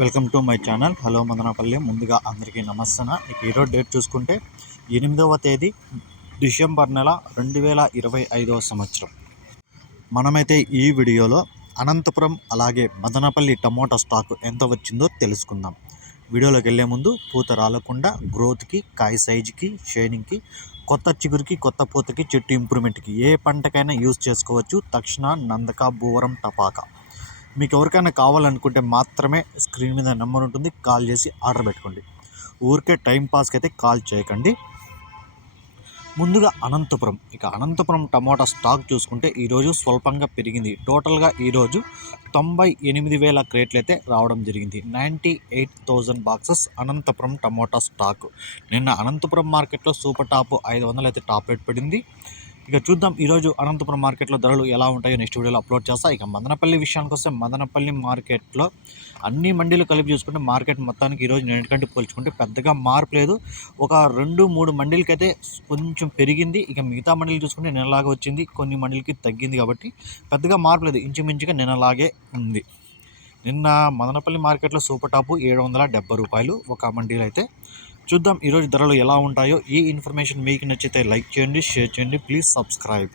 Welcome to my channel. Hello Madanapalle. ముందుగా అందరికీ నమస్తన ఇక ఈరోజు డేట్ చూసుకుంటే ఎనిమిదవ తేదీ డిసెంబర్ నెల రెండు వేల ఇరవై ఐదవ సంవత్సరం. మనమైతే ఈ వీడియోలో అనంతపురం అలాగే మదనపల్లి టమోటా స్టాక్ ఎంత వచ్చిందో తెలుసుకుందాం. వీడియోలోకి వెళ్ళే ముందు పూత రాలకుండా గ్రోత్కి కాయ సైజుకి షైనింగ్కి కొత్త చిగురికి కొత్త పూతకి చెట్టు ఇంప్రూవ్మెంట్కి ఏ పంటకైనా యూజ్ చేసుకోవచ్చు. తక్షణ నందక భూవరం టపాకా. మీకు ఎవరికైనా కావాలనుకుంటే మాత్రమే స్క్రీన్ మీద నెంబర్ ఉంటుంది కాల్ చేసి ఆర్డర్ పెట్టుకోండి. ఊరికే టైం పాస్కి అయితే కాల్ చేయకండి. ముందుగా అనంతపురం. ఇక అనంతపురం టమోటా స్టాక్ చూసుకుంటే ఈరోజు స్వల్పంగా పెరిగింది. టోటల్గా ఈరోజు తొంభై ఎనిమిది వేల క్రేట్లు అయితే రావడం జరిగింది. Ninety eight thousand boxes Anantapur tomato stock. నిన్న అనంతపురం మార్కెట్లో సూపర్ టాప్ ఐదు వందలు అయితే టాప్ రేట్ పడింది. ఇక చూద్దాం ఈరోజు అనంతపురం మార్కెట్లో ధరలు ఎలా ఉంటాయో నెక్స్ట్ వీడియోలో అప్లోడ్ చేస్తా. ఇక మదనపల్లి విషయానికి వస్తే మదనపల్లి మార్కెట్లో అన్ని మండీలు కలిపి చూసుకుంటే మార్కెట్ మొత్తానికి ఈరోజు నేటికంటే పోల్చుకుంటే పెద్దగా మార్పు లేదు. ఒక రెండు మూడు మండీలకైతే కొంచెం పెరిగింది. ఇక మిగతా మండీలు చూసుకుంటే నిన్నలాగా వచ్చింది. కొన్ని మండీలకి తగ్గింది కాబట్టి పెద్దగా మార్పు లేదు. ఇంచుమించుగా నిన్నలాగే ఉంది. నిన్న మదనపల్లి మార్కెట్లో సూపర్ టాపు ఏడు వందల డెబ్బై రూపాయలు ఒక మండీలు అయితే చూద్దాం ఈరోజు ధరలు ఎలా ఉంటాయో. ఈ ఇన్ఫర్మేషన్ మీకు నచ్చితే లైక్ చేయండి షేర్ చేయండి. Please subscribe.